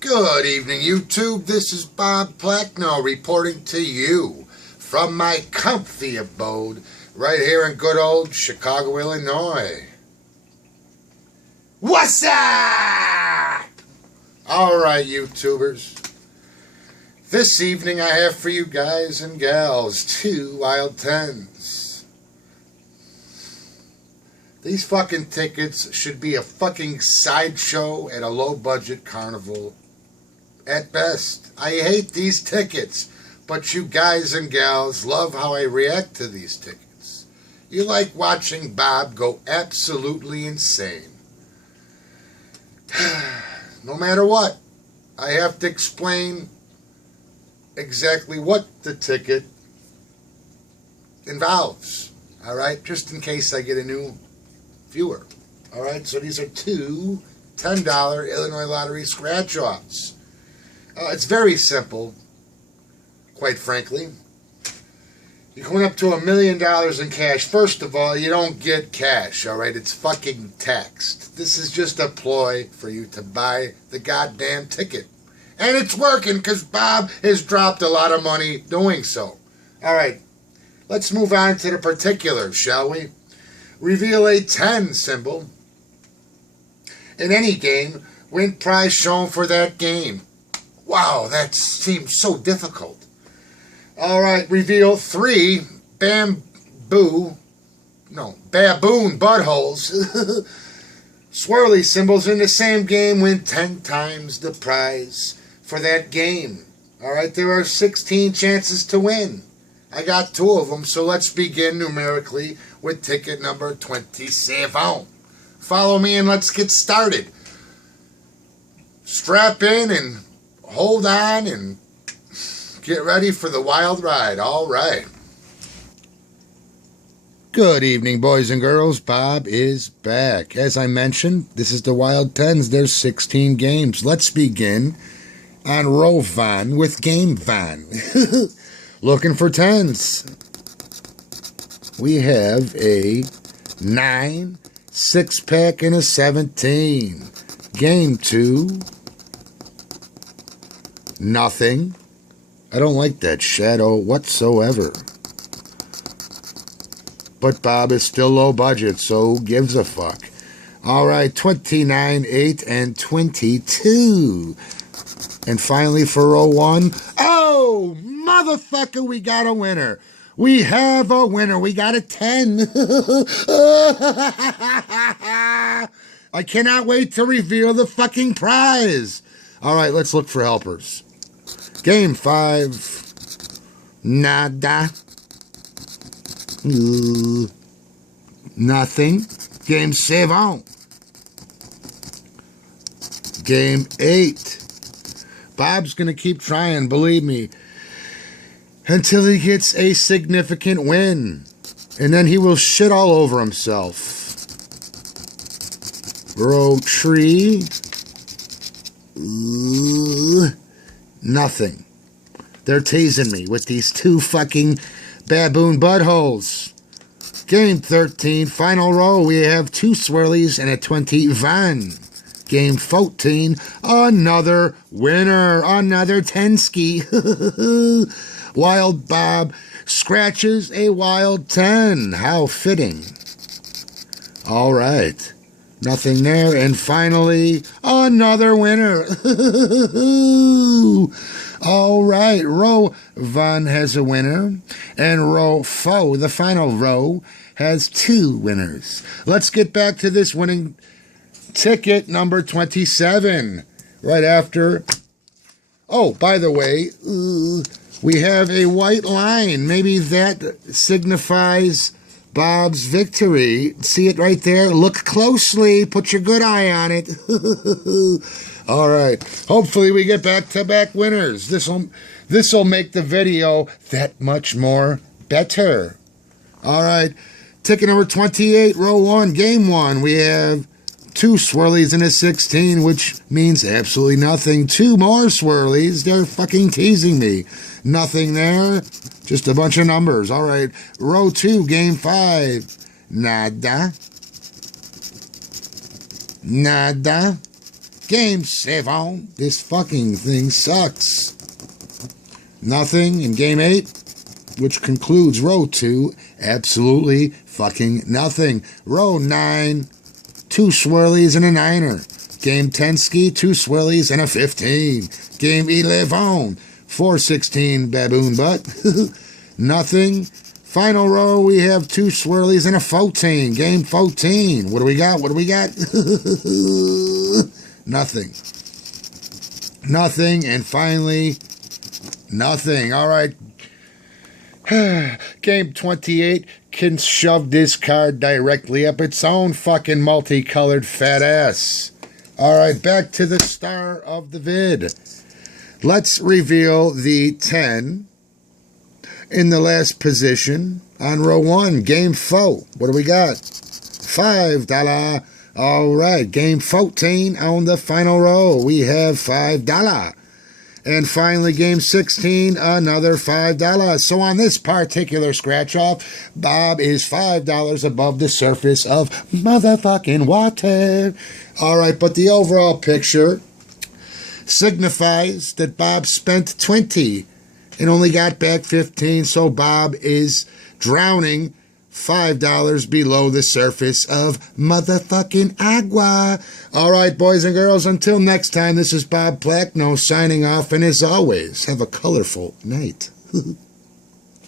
Good evening, YouTube. This is Bob Placknell reporting to you from my comfy abode right here in good old Chicago, Illinois. What's up? Alright, YouTubers. This evening I have for you guys and gals 2 wild 10's. These fucking tickets should be a fucking sideshow at a low-budget carnival. At best. I hate these tickets, but you guys and gals love how I react to these tickets. You like watching Bob go absolutely insane. No matter what, I have to explain exactly what the ticket involves. Alright? Just in case I get a new viewer. Alright? So these are 2 $10 Illinois Lottery scratch-offs. It's very simple, quite frankly. You're going up to $1 million in cash. First of all, you don't get cash, alright? It's fucking taxed. This is just a ploy for you to buy the goddamn ticket. And it's working because Bob has dropped a lot of money doing so. Alright, let's move on to the particulars, shall we? Reveal a 10 symbol. In any game, win prize shown for that game. Wow, that seems so difficult. Alright, reveal 3 baboon buttholes. Swirly symbols in the same game win 10 times the prize for that game. Alright, there are 16 chances to win. I got 2 of them, so let's begin numerically with ticket number 27. Follow me and let's get started. Strap in and hold on and get ready for the wild ride. All right. Good evening, boys and girls. Bob is back. As I mentioned, this is the Wild 10's. There's 16 games. Let's begin on row van with game van. Looking for 10's. We have a 9, 6-pack, and a 17. Game 2. Nothing. I don't like that shadow whatsoever. But Bob is still low budget, so who gives a fuck? Alright, 29, 8, and 22. And finally for row 1. Oh, motherfucker, we got a winner. We have a winner. We got a 10. I cannot wait to reveal the fucking prize. Alright, let's look for helpers. Game 5. Nada. Nothing. Game 7. Game 8. Bob's going to keep trying, believe me, until he gets a significant win. And then he will shit all over himself. Row 3. Nothing. They're teasing me with these 2 fucking baboon buttholes. Game 13, final row. We have 2 swirlies and a 21. Game 14, another winner. Another 10-ski. Wild Bob scratches a wild 10. How fitting. All right. Nothing there. And finally, another winner. All right. Row 1 has a winner. And row 4, the final row, has 2 winners. Let's get back to this winning ticket number 27. Right after. Oh, by the way, we have a white line. Maybe that signifies Bob's victory. See it right there? Look closely. Put your good eye on it. All right. Hopefully we get back-to-back winners. This'll make the video that much more better. All right. Ticket number 28, row 1, game 1. We have 2 swirlies and a 16, which means absolutely nothing. 2 more swirlies. They're fucking teasing me. Nothing there. Just a bunch of numbers. All right. Row 2, game 5. Nada. Nada. Game 7. This fucking thing sucks. Nothing in Game 8, which concludes row 2. Absolutely fucking nothing. Row 9. 2 swirlies and a 9er. Game 10 ski, 2 swirlies and a 15. Game 11. 416 baboon butt. Nothing. Final row, we have 2 swirlies and a 14. Game 14. What do we got? What do we got? Nothing. Nothing. And finally, nothing. All right. Game 28 can shove this card directly up its own fucking multicolored fat ass. All right, back to the star of the vid. Let's reveal the 10 in the last position on row 1. Game 4. What do we got? $5. All right, game 14 on the final row. We have $5. And finally, game 16, another $5. So on this particular scratch-off, Bob is $5 above the surface of motherfucking water. All right, but the overall picture signifies that Bob spent 20 and only got back 15, so Bob is drowning $5 below the surface of motherfucking agua. All right, boys and girls, until next time, this is Bob Plackno signing off, and as always, have a colorful night.